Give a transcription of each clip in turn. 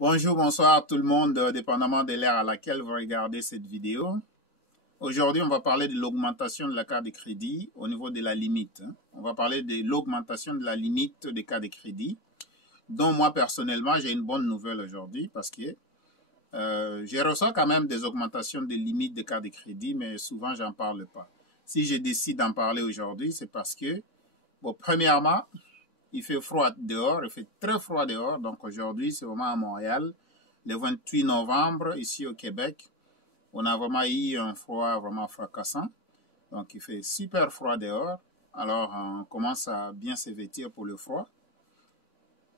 Bonjour, bonsoir tout le monde, dépendamment de l'ère à laquelle vous regardez cette vidéo. Aujourd'hui, on va parler de l'augmentation de la carte de crédit au niveau de la limite. On va parler de l'augmentation de la limite des cartes de crédit, dont moi, personnellement, j'ai une bonne nouvelle aujourd'hui parce que je reçois quand même des augmentations de limites de cartes de crédit, mais souvent, j'en parle pas. Si je décide d'en parler aujourd'hui, c'est parce que, bon, premièrement, il fait froid dehors, il fait très froid dehors. Donc aujourd'hui, c'est vraiment à Montréal. Le 28 novembre, ici au Québec, on a vraiment eu un froid vraiment fracassant. Donc il fait super froid dehors. Alors on commence à bien se vêtir pour le froid.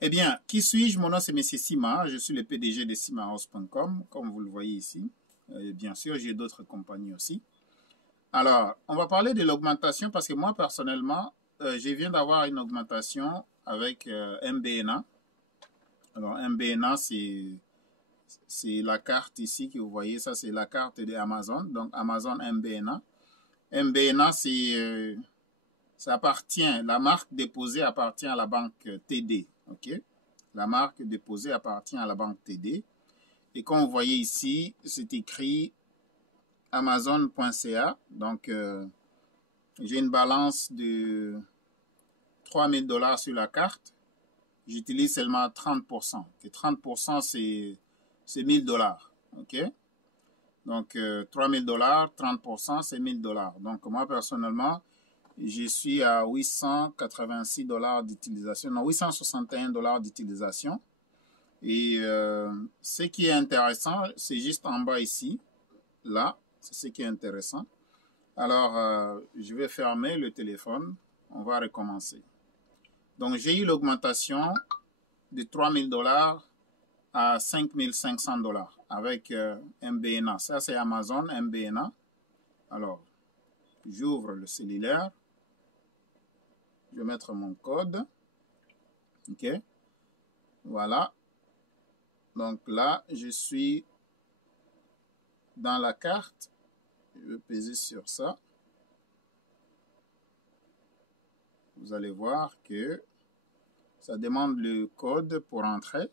Eh bien, qui suis-je? Mon nom c'est M. Sima. Je suis le PDG de simahouse.com, comme vous le voyez ici. Et bien sûr, j'ai d'autres compagnies aussi. Alors, on va parler de l'augmentation parce que moi, personnellement, je viens d'avoir une augmentation avec MBNA. Alors, MBNA, c'est la carte ici que vous voyez. Ça, c'est la carte de Amazon. Donc, Amazon MBNA. MBNA, ça appartient, la marque déposée appartient à la banque TD. OK? La marque déposée appartient à la banque TD. Et comme vous voyez ici, c'est écrit Amazon.ca. Donc, j'ai une balance de 3 000 $ sur la carte. J'utilise seulement 30%. Et 30%, c'est 1 000 $. OK? Donc, 3 000 $, 30%, c'est 1 000 $. Donc, moi, personnellement, je suis à 886 $ d'utilisation. Non, 861 $ d'utilisation. Et ce qui est intéressant, c'est juste en bas ici. Là, c'est ce qui est intéressant. Alors, je vais fermer le téléphone. On va recommencer. Donc, j'ai eu l'augmentation de 3 000 $ à 5 500 $ avec MBNA. Ça, c'est Amazon MBNA. Alors, j'ouvre le cellulaire. Je vais mettre mon code. OK. Voilà. Donc là, je suis dans la carte. Je vais peser sur ça. Vous allez voir que ça demande le code pour entrer.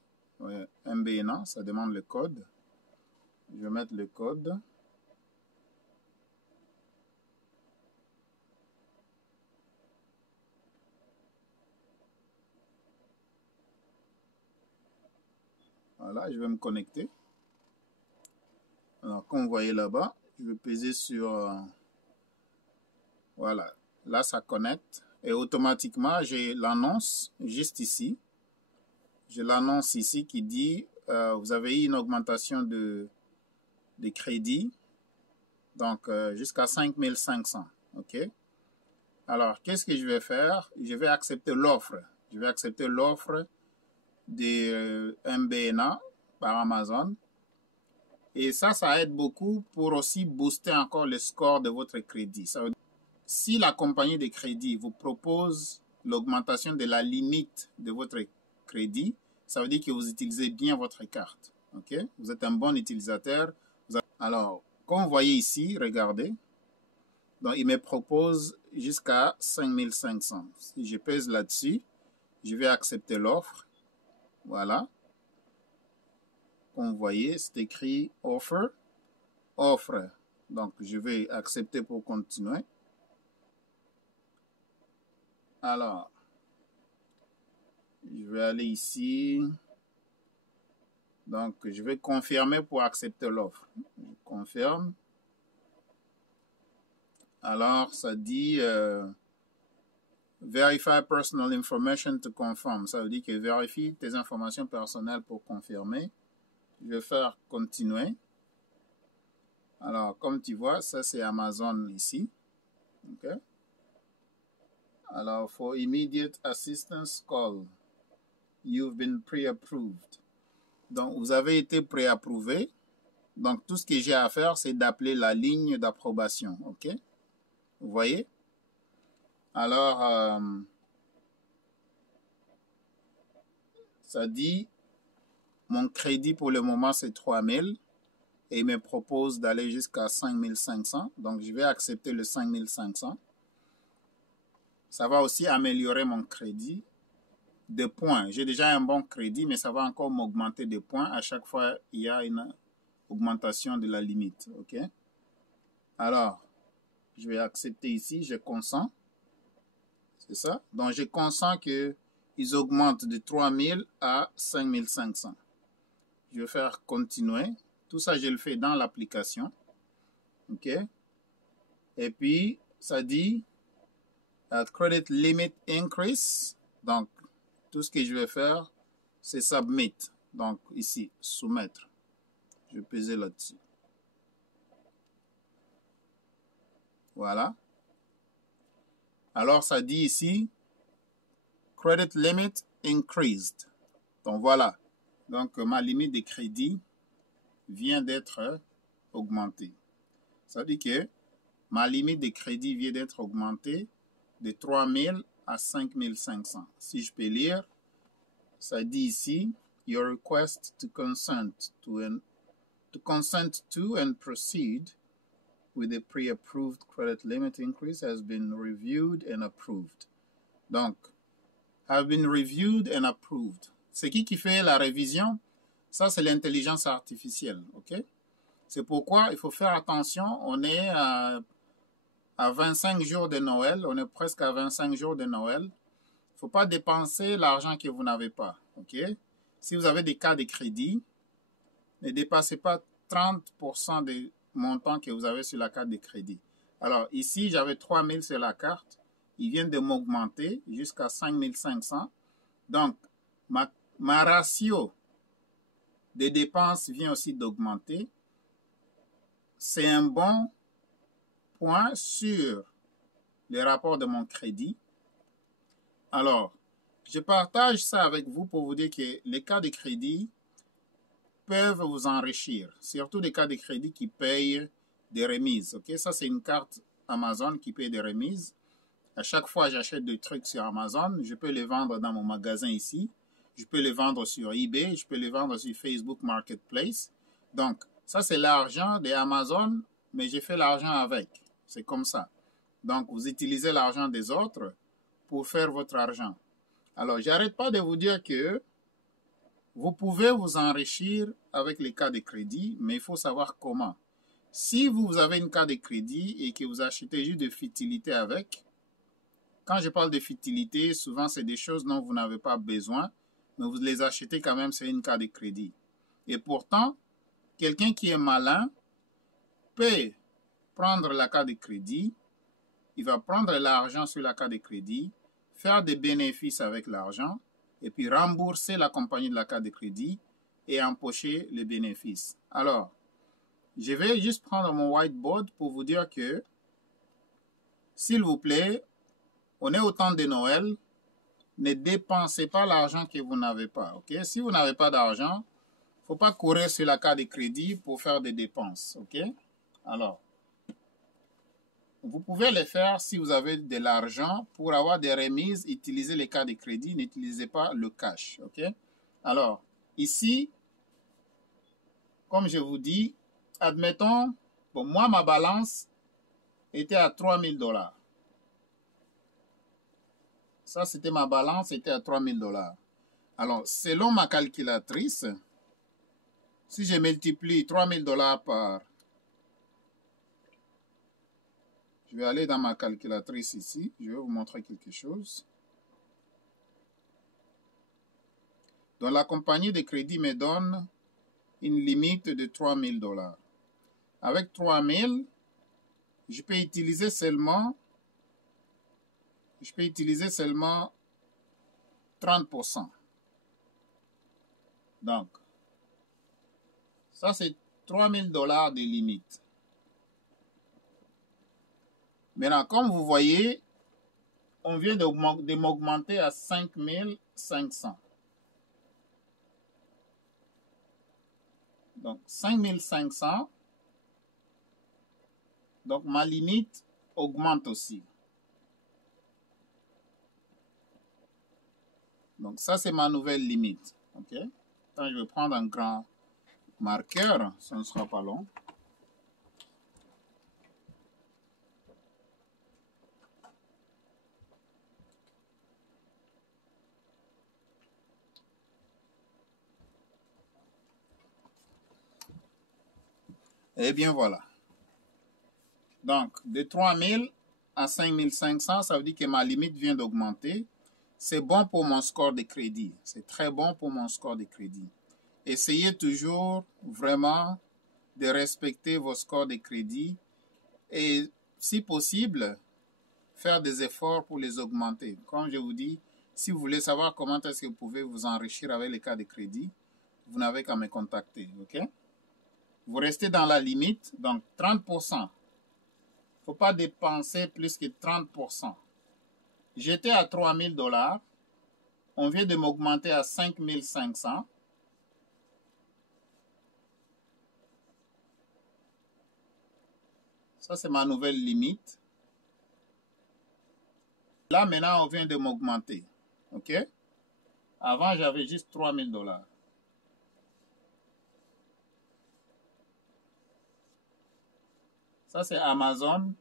MBNA, ça demande le code. Je vais mettre le code. Voilà, je vais me connecter. Alors, comme vous voyez là-bas, je vais peser sur... voilà, là, ça connecte. Et automatiquement, j'ai l'annonce juste ici. J'ai l'annonce ici qui dit vous avez eu une augmentation de crédit, donc jusqu'à 5 500. OK? Alors, qu'est-ce que je vais faire? Je vais accepter l'offre. Je vais accepter l'offre de MBNA par Amazon. Et ça aide beaucoup pour aussi booster encore le score de votre crédit. Ça veut dire, si la compagnie de crédit vous propose l'augmentation de la limite de votre crédit, ça veut dire que vous utilisez bien votre carte. OK? Vous êtes un bon utilisateur. Alors, comme vous voyez ici, regardez. Donc, il me propose jusqu'à 5 500. Si je pèse là-dessus, je vais accepter l'offre. Voilà. Comme vous voyez, c'est écrit Offer. Offre. Donc, je vais accepter pour continuer. Alors, je vais aller ici. Donc, je vais confirmer pour accepter l'offre. Je confirme. Alors, ça dit Verify personal information to confirm. Ça veut dire que vérifie tes informations personnelles pour confirmer. Je vais faire continuer. Alors, comme tu vois, ça c'est Amazon ici. OK? Alors, for immediate assistance call, you've been pre-approved. Donc, vous avez été pré-approuvé. Donc, tout ce que j'ai à faire, c'est d'appeler la ligne d'approbation. OK? Vous voyez? Alors, ça dit, mon crédit pour le moment, c'est 3 000. Et il me propose d'aller jusqu'à 5 500. Donc, je vais accepter le 5 500. Ça va aussi améliorer mon crédit. de points. J'ai déjà un bon crédit, mais ça va encore m'augmenter de points. À chaque fois, il y a une augmentation de la limite. OK? Alors, je vais accepter ici, je consens. C'est ça? Donc, je consens qu'ils augmentent de 3000 à 5500. Je vais faire continuer. Tout ça, je le fais dans l'application. OK? Et puis, ça dit credit limit increase. Donc, tout ce que je vais faire, c'est submit. Donc, ici, soumettre. Je vais peser là-dessus. Voilà. Alors, ça dit ici, credit limit increased. Donc, voilà. Donc, ma limite de crédit vient d'être augmentée. Ça dit que ma limite de crédit vient d'être augmentée de 3000 à 5500. Si je peux lire, ça dit ici, your request to consent to and proceed with a pre-approved credit limit increase has been reviewed and approved. Donc, have been reviewed and approved. C'est qui fait la révision? Ça, c'est l'intelligence artificielle, ok? C'est pourquoi il faut faire attention. On est à 25 jours de Noël. On est presque à 25 jours de Noël. Il ne faut pas dépenser l'argent que vous n'avez pas, ok? Si vous avez des cartes de crédit, ne dépassez pas 30% des montants que vous avez sur la carte de crédit. Alors, ici, j'avais 3000 sur la carte. Il vient de m'augmenter jusqu'à 5500. Donc, ma ratio de dépenses vient aussi d'augmenter. C'est un bon point sur les rapports de mon crédit. Alors, je partage ça avec vous pour vous dire que les cartes de crédit peuvent vous enrichir, surtout des cartes de crédit qui payent des remises. Okay? Ça, c'est une carte Amazon qui paye des remises. À chaque fois, j'achète des trucs sur Amazon. Je peux les vendre dans mon magasin ici. Je peux les vendre sur eBay. Je peux les vendre sur Facebook Marketplace. Donc, ça, c'est l'argent de Amazon, mais j'ai fait l'argent avec. C'est comme ça. Donc, vous utilisez l'argent des autres pour faire votre argent. Alors, j'arrête pas de vous dire que vous pouvez vous enrichir avec les cartes de crédit, mais il faut savoir comment. Si vous avez une carte de crédit et que vous achetez juste de futilité avec, quand je parle de futilité, souvent c'est des choses dont vous n'avez pas besoin, mais vous les achetez quand même sur une carte de crédit. Et pourtant, quelqu'un qui est malin peut prendre la carte de crédit, il va prendre l'argent sur la carte de crédit, faire des bénéfices avec l'argent, et puis rembourser la compagnie de la carte de crédit et empocher les bénéfices. Alors, je vais juste prendre mon whiteboard pour vous dire que, s'il vous plaît, on est au temps de Noël, ne dépensez pas l'argent que vous n'avez pas. Okay? Si vous n'avez pas d'argent, il ne faut pas courir sur la carte de crédit pour faire des dépenses. Okay? Alors, vous pouvez le faire si vous avez de l'argent. Pour avoir des remises, utilisez les cartes de crédit, n'utilisez pas le cash. Okay? Alors, ici, comme je vous dis, admettons, bon, moi, ma balance était à 3000 $. Ça, c'était ma balance, c'était à 3000 $. Alors, selon ma calculatrice, si je multiplie 3000 $ par... Je vais aller dans ma calculatrice ici. Je vais vous montrer quelque chose. Donc, la compagnie de crédit me donne une limite de 3000 $. Avec 3000, je peux utiliser seulement 30%. Donc, ça c'est 3000 $ de limite. Maintenant, comme vous voyez, on vient de m'augmenter à 5500. Donc, 5500. Donc, ma limite augmente aussi. Donc, ça, c'est ma nouvelle limite. OK? Attends, je vais prendre un grand marqueur. Ça ne sera pas long. Eh bien, voilà. Donc, de 3000 à 5500, ça veut dire que ma limite vient d'augmenter. C'est bon pour mon score de crédit. C'est très bon pour mon score de crédit. Essayez toujours vraiment de respecter vos scores de crédit et, si possible, faire des efforts pour les augmenter. Comme je vous dis, si vous voulez savoir comment est-ce que vous pouvez vous enrichir avec les cartes de crédit, vous n'avez qu'à me contacter, ok? Vous restez dans la limite, donc 30%. Il ne faut pas dépenser plus que 30%. J'étais à 3000 $. On vient de m'augmenter à 5500. Ça, c'est ma nouvelle limite. Là, maintenant, on vient de m'augmenter. OK? Avant, j'avais juste 3000 $. Ça, c'est Amazon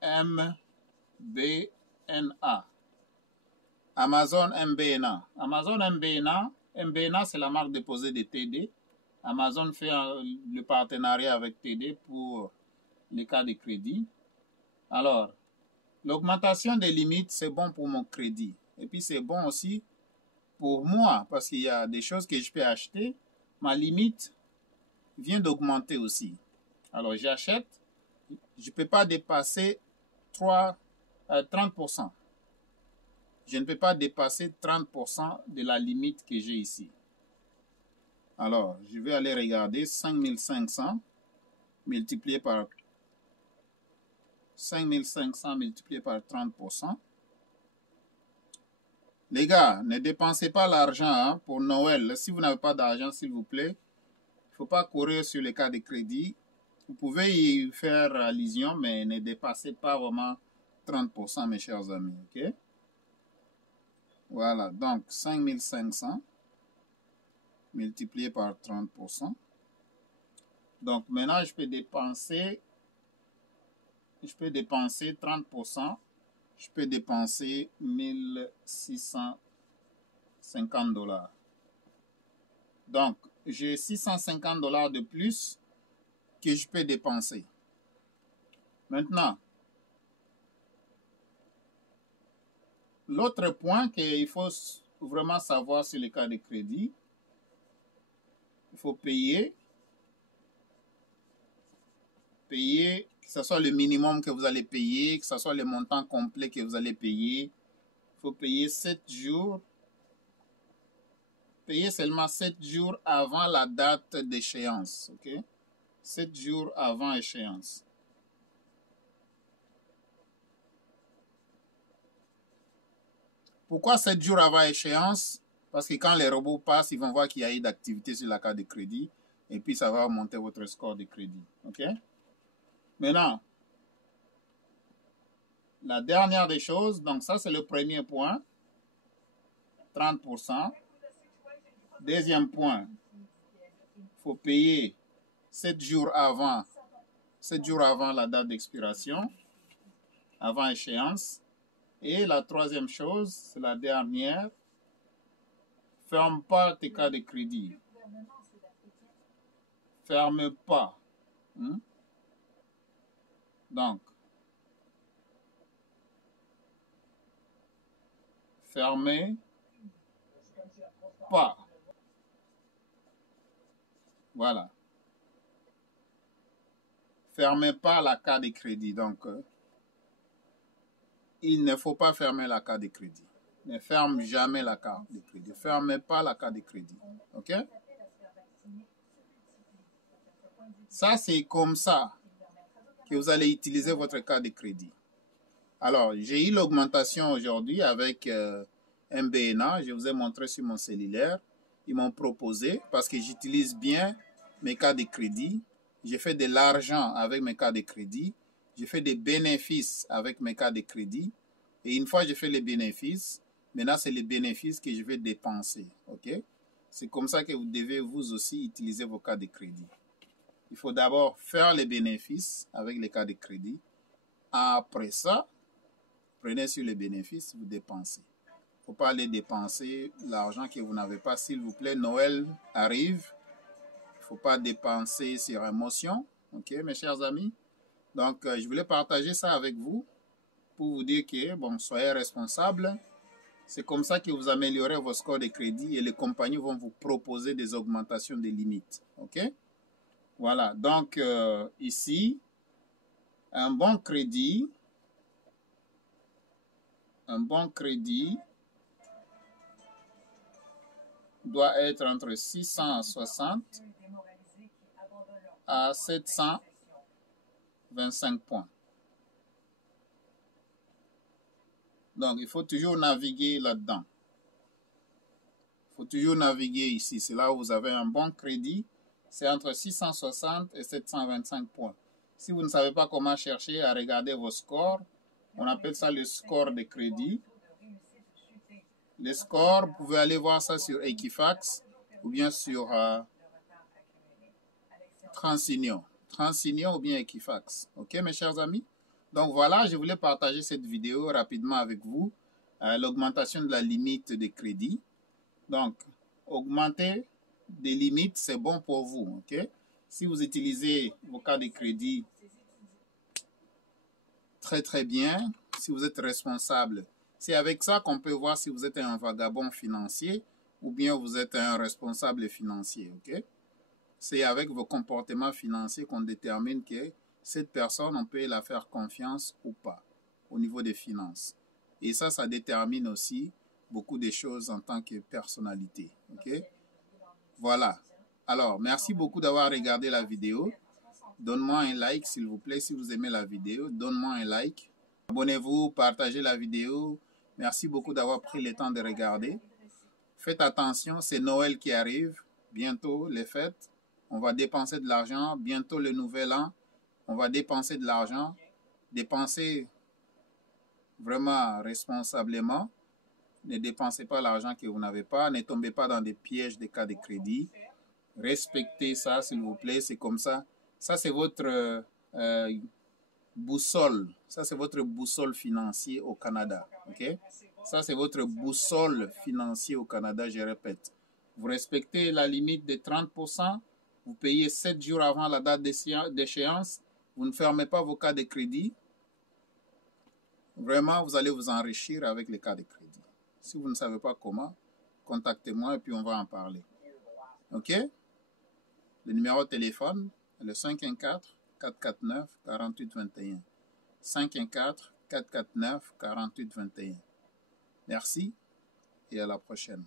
MBNA. Amazon MBNA. Amazon MBNA. MBNA, c'est la marque déposée de TD. Amazon fait le partenariat avec TD pour les cas de crédit. Alors, l'augmentation des limites, c'est bon pour mon crédit. Et puis, c'est bon aussi pour moi, parce qu'il y a des choses que je peux acheter. Ma limite vient d'augmenter aussi. Alors, j'achète. Je ne peux pas dépasser 30%. Je ne peux pas dépasser 30% de la limite que j'ai ici. Alors, je vais aller regarder 5500 multiplié par 5500 multiplié par 30%. Les gars, ne dépensez pas l'argent pour Noël. Si vous n'avez pas d'argent, s'il vous plaît, il ne faut pas courir sur les cartes de crédit. Vous pouvez y faire allusion, mais ne dépassez pas vraiment 30%, mes chers amis. Ok? Voilà, donc 5500 multiplié par 30%. Donc maintenant, je peux dépenser 30%. Je peux dépenser 1650 $. Donc, j'ai 650 $ de plus que je peux dépenser. Maintenant, l'autre point qu'il faut vraiment savoir sur les cas de crédit, il faut payer, que ce soit le minimum que vous allez payer, que ce soit le montant complet que vous allez payer. Il faut payer 7 jours. Payer seulement 7 jours avant la date d'échéance. Ok? 7 jours avant échéance. Pourquoi 7 jours avant échéance? Parce que quand les robots passent, ils vont voir qu'il y a eu d'activité sur la carte de crédit et puis ça va augmenter votre score de crédit. Ok? Maintenant, la dernière des choses, donc ça c'est le premier point, 30%. Deuxième point, il faut payer 7 jours avant la date d'expiration, avant échéance. Et la troisième chose, c'est la dernière, ferme pas tes cartes de crédit. Ferme pas. Donc, fermez pas. Voilà. Fermez pas la carte de crédit. Donc, il ne faut pas fermer la carte de crédit. Ne ferme jamais la carte de crédit. Fermez pas la carte de crédit. OK? Ça, c'est comme ça que vous allez utiliser votre carte de crédit. Alors, j'ai eu l'augmentation aujourd'hui avec MBNA. Je vous ai montré sur mon cellulaire. Ils m'ont proposé, parce que j'utilise bien mes cartes de crédit. J'ai fait de l'argent avec mes cartes de crédit. J'ai fait des bénéfices avec mes cartes de crédit. Et une fois j'ai fait les bénéfices, maintenant c'est les bénéfices que je vais dépenser. OK? C'est comme ça que vous devez vous aussi utiliser vos cartes de crédit. Il faut d'abord faire les bénéfices avec les cartes de crédit. Après ça, prenez sur les bénéfices, vous dépensez. faut pas aller dépenser l'argent que vous n'avez pas, s'il vous plaît. Noël arrive. Il faut pas dépenser sur émotion. OK, mes chers amis? Donc, je voulais partager ça avec vous pour vous dire que, bon, soyez responsables. C'est comme ça que vous améliorez vos scores de crédit et les compagnies vont vous proposer des augmentations des limites. OK? Voilà. Donc, ici, un bon crédit doit être entre 660 à 725 points. Donc, il faut toujours naviguer là-dedans. Il faut toujours naviguer ici. C'est là où vous avez un bon crédit. C'est entre 660 et 725 points. Si vous ne savez pas comment chercher à regarder vos scores, on appelle ça le score de crédit. Les scores, vous pouvez aller voir ça sur Equifax ou bien sur TransUnion ou bien Equifax. OK, mes chers amis? Donc voilà, je voulais partager cette vidéo rapidement avec vous. L'augmentation de la limite de crédit. Donc, augmenter des limites, c'est bon pour vous. OK? Si vous utilisez vos cartes de crédit très très bien, si vous êtes responsable, c'est avec ça qu'on peut voir si vous êtes un vagabond financier ou bien vous êtes un responsable financier. OK? C'est avec vos comportements financiers qu'on détermine que cette personne, on peut la faire confiance ou pas au niveau des finances. Et ça détermine aussi beaucoup de choses en tant que personnalité. OK? Voilà. Alors, merci beaucoup d'avoir regardé la vidéo. Donne-moi un like, s'il vous plaît, si vous aimez la vidéo. Donne-moi un like. Abonnez-vous, partagez la vidéo. Merci beaucoup d'avoir pris le temps de regarder. Faites attention, c'est Noël qui arrive. Bientôt, les fêtes. On va dépenser de l'argent. Bientôt, le nouvel an. On va dépenser de l'argent. Dépensez vraiment responsablement. Ne dépensez pas l'argent que vous n'avez pas. Ne tombez pas dans des pièges des cas de crédit. Respectez ça, s'il vous plaît. C'est comme ça. Ça, c'est votre boussole. Ça, c'est votre boussole financier au Canada. OK? Ça, c'est votre boussole financier au Canada, je répète. Vous respectez la limite de 30%. Vous payez 7 jours avant la date d'échéance. Vous ne fermez pas vos cas de crédit. Vraiment, vous allez vous enrichir avec les cas de crédit. Si vous ne savez pas comment, contactez-moi et puis on va en parler. OK? Le numéro de téléphone est le 514-449-4821. 514-449-4821. Merci et à la prochaine.